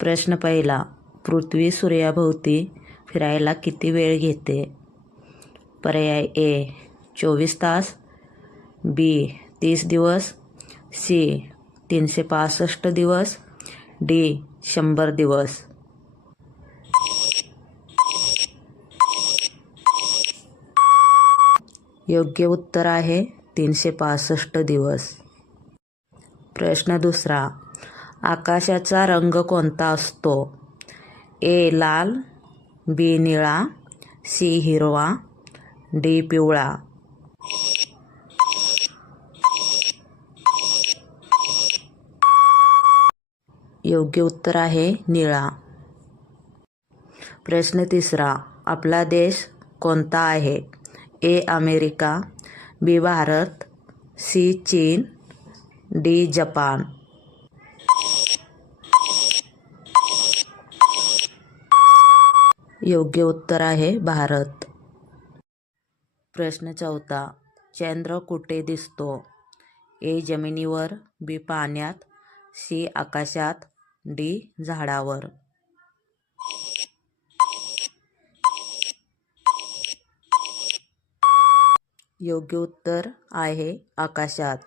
प्रश्न पहिला. पृथ्वी सूर्याभोवती फिरायला किती वेळ घेते? पर्याय ए 24 तास, बी 30 दिवस, सी 365 दिवस, डी 100 दिवस. योग्य उत्तर आहे 365 दिवस. प्रश्न दुसरा. आकाशाचा रंग कोणता असतो? ए लाल, बी निळा, सी हिरवा, डी पिवळा. योग्य उत्तर आहे निळा. प्रश्न तिसरा. आपला देश कोणता आहे? A America, B Bharat, C चीन, डी जपान. योग्य उत्तर आहे भारत. प्रश्न चौथा. चंद्र कुठे दिसतो? ए जमिनीवर, बी पाण्यात, सी आकाशात, डी झाडावर. योग्य उत्तर आहे आकाशात.